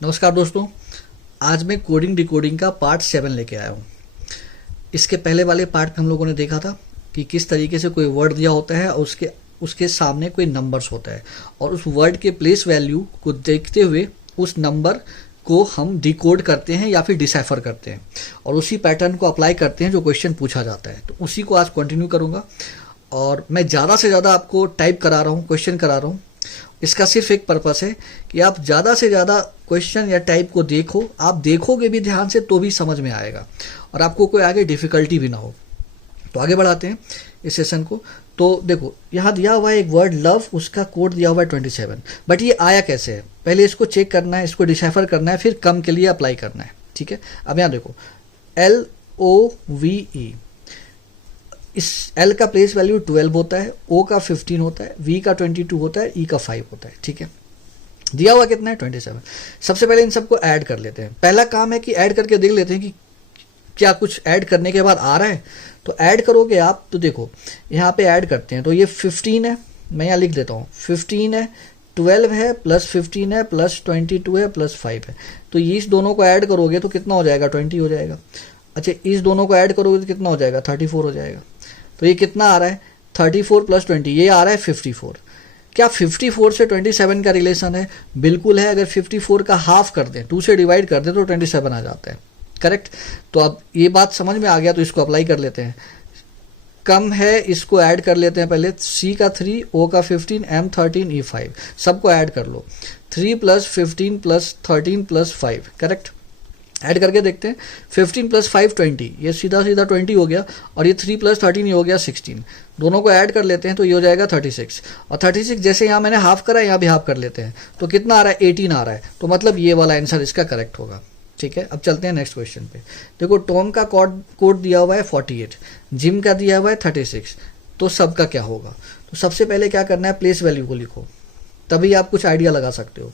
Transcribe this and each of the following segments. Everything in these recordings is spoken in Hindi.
नमस्कार दोस्तों। आज मैं कोडिंग डिकोडिंग का पार्ट 7 लेके आया हूँ। इसके पहले वाले पार्ट में हम लोगों ने देखा था कि किस तरीके से कोई वर्ड दिया होता है और उसके सामने कोई नंबर्स होता है और उस वर्ड के प्लेस वैल्यू को देखते हुए उस नंबर को हम डिकोड करते हैं या फिर डिसाइफर करते हैं और उसी पैटर्न को अप्लाई करते हैं जो क्वेश्चन पूछा जाता है। तो उसी को आज कंटिन्यू करूँगा और मैं ज़्यादा से ज़्यादा आपको टाइप करा रहा हूँ, क्वेश्चन करा रहा हूँ। इसका सिर्फ एक पर्पस है कि आप ज़्यादा से ज़्यादा क्वेश्चन या टाइप को देखो। आप देखोगे भी ध्यान से तो भी समझ में आएगा और आपको कोई आगे डिफ़िकल्टी भी ना हो। तो आगे बढ़ाते हैं इस सेशन को। तो देखो, यहाँ दिया हुआ है एक वर्ड लव, उसका कोड दिया हुआ है 27। बट ये आया कैसे है, पहले इसको चेक करना है, इसको डिसाइफर करना है, फिर कम के लिए अप्लाई करना है। ठीक है, अब यहाँ देखो LOVE, इस L का प्लेस वैल्यू 12 होता है, O का 15 होता है, V का 22 होता है, E का 5 होता है। ठीक है, दिया हुआ कितना है 27। सबसे पहले इन सबको ऐड कर लेते हैं। पहला काम है कि ऐड करके देख लेते हैं कि क्या कुछ ऐड करने के बाद आ रहा है। तो ऐड करोगे आप, तो देखो यहाँ पे ऐड करते हैं। तो ये 15 है, मैं यहाँ लिख देता हूँ 15 है, 12 है, प्लस 15 है, प्लस 22 है, प्लस 5 है। तो ये इस दोनों को ऐड करोगे तो कितना हो जाएगा, 20 हो जाएगा। अच्छा, इस दोनों को ऐड करोगे तो कितना हो जाएगा, 34 हो जाएगा। तो ये कितना आ रहा है, 34 प्लस 20, ये आ रहा है 54। क्या 54 से 27 का रिलेशन है? बिल्कुल है। अगर 54 का हाफ कर दें, 2 से डिवाइड कर दें तो 27 आ जाता है। करेक्ट। तो अब ये बात समझ में आ गया, तो इसको अप्लाई कर लेते हैं। कम है, इसको ऐड कर लेते हैं पहले। C का 3, O का 15, M 13, E 5, सबको ऐड कर लो। 3 plus 15 plus 13 plus 5, correct. Add करके देखते हैं। 15 प्लस 5 20, ये सीधा सीधा 20 हो गया, और ये 3 प्लस 13 ये हो गया 16। दोनों को ऐड कर लेते हैं तो ये हो जाएगा 36। और 36 जैसे यहाँ मैंने हाफ करा, यहाँ भी हाफ कर लेते हैं। तो कितना आ रहा है, 18 आ रहा है। तो मतलब ये वाला आंसर इसका करेक्ट होगा। ठीक है, अब चलते हैं नेक्स्ट क्वेश्चन पे। देखो, टॉम का कोड दिया हुआ है 48, जिम का दिया हुआ है 36। तो सबका क्या होगा? तो सबसे पहले क्या करना है, प्लेस वैल्यू को लिखो, तभी आप कुछ आइडिया लगा सकते हो।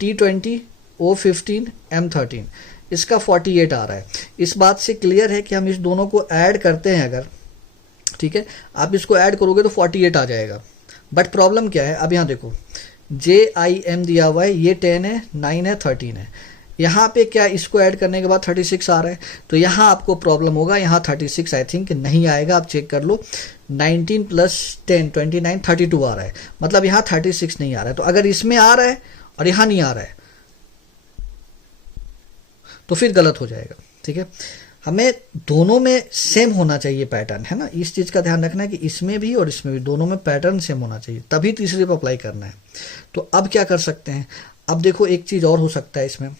T20, O15, M13, इसका 48 आ रहा है। इस बात से क्लियर है कि हम इस दोनों को ऐड करते हैं अगर, ठीक है, आप इसको ऐड करोगे तो 48 आ जाएगा। बट प्रॉब्लम क्या है, अब यहाँ देखो JIM दिया हुआ है, ये 10 है, 9 है, 13 है। यहाँ पे क्या इसको ऐड करने के बाद 36 आ रहा है, तो यहाँ आपको प्रॉब्लम होगा। यहाँ 36 आई थिंक नहीं आएगा, आप चेक कर लो। 19 प्लस 10 29, 32 आ रहा है, मतलब यहाँ 36 नहीं आ रहा है। तो अगर इसमें आ रहा है और यहाँ नहीं आ रहा है तो फिर गलत हो जाएगा। ठीक है, हमें दोनों में सेम होना चाहिए पैटर्न, है ना। इस चीज़ का ध्यान रखना है कि इसमें भी और इसमें भी दोनों में पैटर्न सेम होना चाहिए, तभी तीसरे पर अप्लाई करना है। तो अब क्या कर सकते हैं, अब देखो एक चीज़ और हो सकता है इसमें,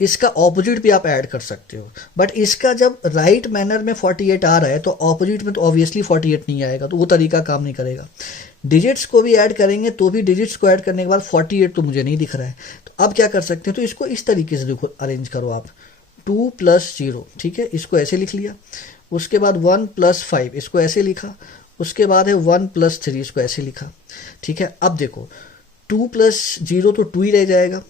इसका ऑपोजिट भी आप ऐड कर सकते हो। बट इसका जब राइट मैनर में 48 आ रहा है तो ऑपोजिट में तो ऑब्वियसली 48 नहीं आएगा, तो वो तरीका काम नहीं करेगा। डिजिट्स को भी ऐड करेंगे तो भी डिजिट्स को ऐड करने के बाद 48 तो मुझे नहीं दिख रहा है। तो अब क्या कर सकते हैं, तो इसको इस तरीके से देखो, अरेंज करो आप। 2 प्लस 0, ठीक है, इसको ऐसे लिख लिया। उसके बाद 1 प्लस 5, इसको ऐसे लिखा। उसके बाद है 1 प्लस 3, इसको ऐसे लिखा। ठीक है, अब देखो 2 प्लस 0 तो 2 ही रह जाएगा,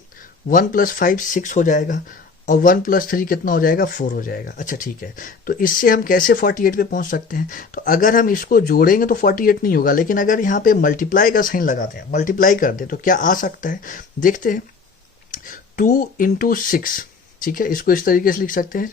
1 प्लस 5 6 हो जाएगा, और 1 प्लस 3 कितना हो जाएगा, 4 हो जाएगा। अच्छा ठीक है, तो इससे हम कैसे 48 पे पहुंच सकते हैं? तो अगर हम इसको जोड़ेंगे तो 48 नहीं होगा, लेकिन अगर यहाँ पे मल्टीप्लाई का साइन लगाते हैं, मल्टीप्लाई कर दे, तो क्या आ सकता है, देखते हैं। 2 इंटू 6, ठीक है, इसको इस तरीके से लिख सकते हैं।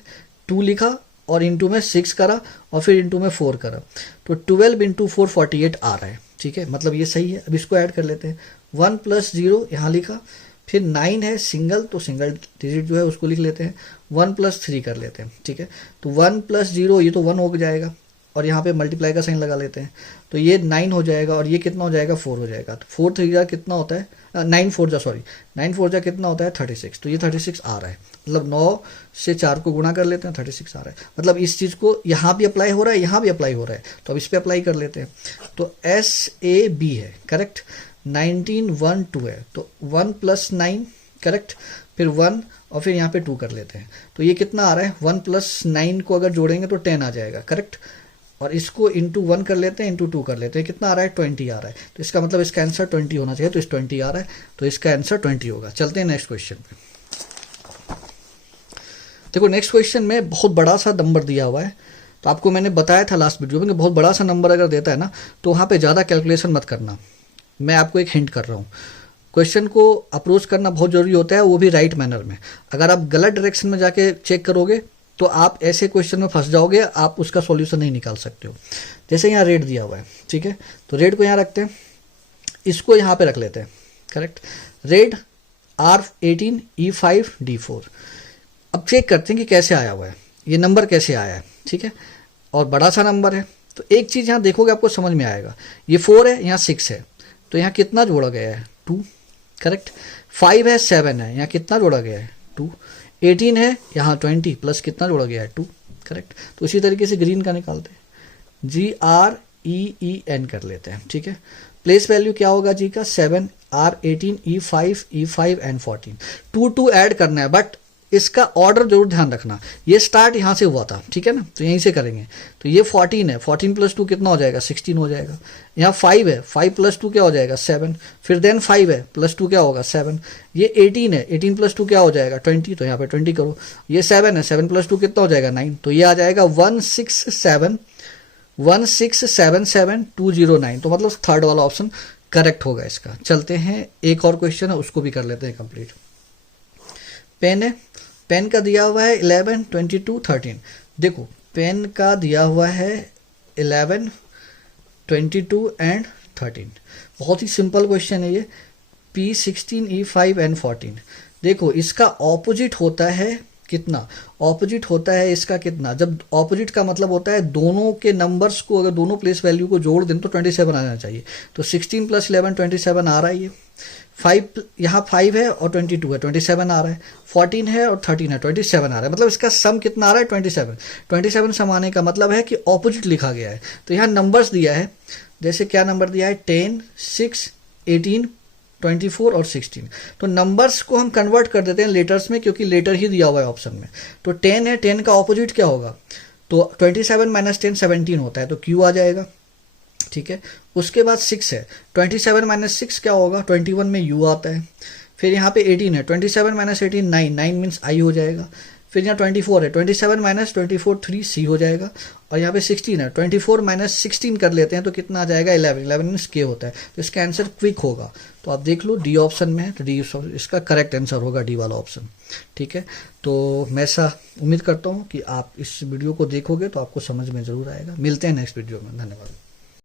2 लिखा और इंटू में 6 करा और फिर इंटू में 4 करा, तो 12 इंटू 4 48 आ रहा है। ठीक है, मतलब ये सही है। अब इसको ऐड कर लेते हैं। 1 प्लस 0 यहाँ लिखा, फिर 9 है सिंगल, तो सिंगल डिजिट जो है उसको लिख लेते हैं। 1 प्लस 3 कर लेते हैं। ठीक है, तो 1 प्लस 0 ये तो 1 हो जाएगा, और यहाँ पे मल्टीप्लाई का साइन लगा लेते हैं, तो ये 9 हो जाएगा, और ये कितना हो जाएगा, 4 हो जाएगा। तो 4 3 जा कितना होता है, 9 4 जा कितना होता है, 36। तो ये 36 आ रहा है, मतलब 9 से 4 को गुणा कर लेते हैं, 36 आ रहा है। मतलब इस चीज़ को यहाँ भी अप्लाई हो रहा है, यहाँ भी अप्लाई हो रहा है, तो अब इस पर अप्लाई कर लेते हैं। तो SAB है, करेक्ट। 19 1 2 है, तो 1 प्लस 9, करेक्ट, फिर 1 और फिर यहाँ पे 2 कर लेते हैं। तो ये कितना आ रहा है, 1 प्लस 9 को अगर जोड़ेंगे तो 10 आ जाएगा, करेक्ट। और इसको इंटू 1 कर लेते हैं, इंटू 2 कर लेते हैं, कितना आ रहा है, 20 आ रहा है। तो इसका मतलब इसका आंसर 20 होना चाहिए, तो इस 20 आ रहा है, तो इसका आंसर 20 होगा। चलते हैं नेक्स्ट क्वेश्चन पे। देखो, नेक्स्ट क्वेश्चन में बहुत बड़ा सा नंबर दिया हुआ है, तो आपको मैंने बताया था लास्ट वीडियो में कि बहुत बड़ा सा नंबर अगर देता है ना, तो वहाँ पे ज़्यादा कैलकुलेशन मत करना। मैं आपको एक हिंट कर रहा हूँ, क्वेश्चन को अप्रोच करना बहुत जरूरी होता है, वो भी राइट मैनर में। अगर आप गलत डायरेक्शन में जाके चेक करोगे तो आप ऐसे क्वेश्चन में फंस जाओगे, आप उसका सॉल्यूशन नहीं निकाल सकते हो। जैसे यहाँ रेट दिया हुआ है, ठीक है, तो रेट को यहाँ रखते हैं, इसको यहाँ पे रख लेते हैं, correct. Rate R18 E5 D4। अब चेक करते हैं कि कैसे आया हुआ है, ये नंबर कैसे आया है, ठीक है, और बड़ा सा नंबर है। तो एक चीज़ यहाँ देखोगे आपको समझ में आएगा, ये 4 है, यहाँ 6 है, तो यहाँ कितना जोड़ा गया है 2, करेक्ट। 5 है, 7 है, यहाँ कितना जोड़ा गया है 2। 18 है, यहाँ 20 प्लस कितना जोड़ा गया है 2, करेक्ट। तो इसी तरीके से ग्रीन का निकालते हैं, GREEN कर लेते हैं, ठीक है। प्लेस वैल्यू क्या होगा जी का 7, R18 E5 एंड 14। 2 ऐड करना है, बट इसका ऑर्डर जरूर ध्यान रखना, ये स्टार्ट यहाँ से हुआ था, ठीक है ना, तो यहीं से करेंगे। तो ये 14 है, 14 प्लस 2 कितना हो जाएगा 16 हो जाएगा। यहाँ 5 है, 5 प्लस 2 क्या हो जाएगा 7, फिर देन 5 है, प्लस 2 क्या होगा 7। ये 18 है, 18 प्लस 2 क्या हो जाएगा 20, तो यहाँ पे 20 करो। ये 7 है, 7 प्लस 2 कितना हो जाएगा 9, तो ये आ जाएगा 167,209। तो मतलब थर्ड वाला ऑप्शन करेक्ट होगा इसका। चलते हैं, एक और क्वेश्चन है उसको भी कर लेते हैं कंप्लीट। पेन है, पेन का दिया हुआ है 11, 22, 13। देखो पेन का दिया हुआ है 11, 22 एंड 13। बहुत ही सिंपल क्वेश्चन है ये, P16 E5 एंड 14। देखो इसका ऑपोजिट होता है कितना, ऑपोजिट होता है इसका कितना, जब ऑपोजिट का मतलब होता है दोनों के नंबर्स को अगर दोनों प्लेस वैल्यू को जोड़ दें तो 27 आना चाहिए। तो 16 प्लस 11 27 आ रहा है। ये 5 यहाँ 5 है और 22 है, 27 आ रहा है। 14 है और 13 है, 27 आ रहा है। मतलब इसका सम कितना आ रहा है 27। 27 सम आने का मतलब है कि ऑपोजिट लिखा गया है। तो यहाँ नंबर्स दिया है, जैसे क्या नंबर दिया है 10, 6, 18, 24 और 16। तो नंबर्स को हम कन्वर्ट कर देते हैं लेटर्स में, क्योंकि लेटर ही दिया हुआ है ऑप्शन में। तो 10 है, 10 का ऑपोजिट क्या होगा, तो 27 माइनस 10 17 होता है, तो Q आ जाएगा, ठीक है। उसके बाद 6 है, 27 माइनस 6 क्या होगा, 21 में U आता है। फिर यहाँ पे 18 है, 27 माइनस 18 9, 9 मीन्स I हो जाएगा। फिर यहाँ 24 है, 27 माइनस 24 3 C हो जाएगा। और यहाँ पे 16 है, 24 माइनस 16 कर लेते हैं तो कितना आ जाएगा 11, 11 मीन्स K होता है। तो इसका आंसर क्विक होगा। तो आप देख लो D ऑप्शन में है, तो D इसका करेक्ट आंसर होगा, D वाला ऑप्शन, ठीक है। तो मैं ऐसा उम्मीद करता हूँ कि आप इस वीडियो को देखोगे तो आपको समझ में ज़रूर आएगा। मिलते हैं नेक्स्ट वीडियो में, धन्यवाद।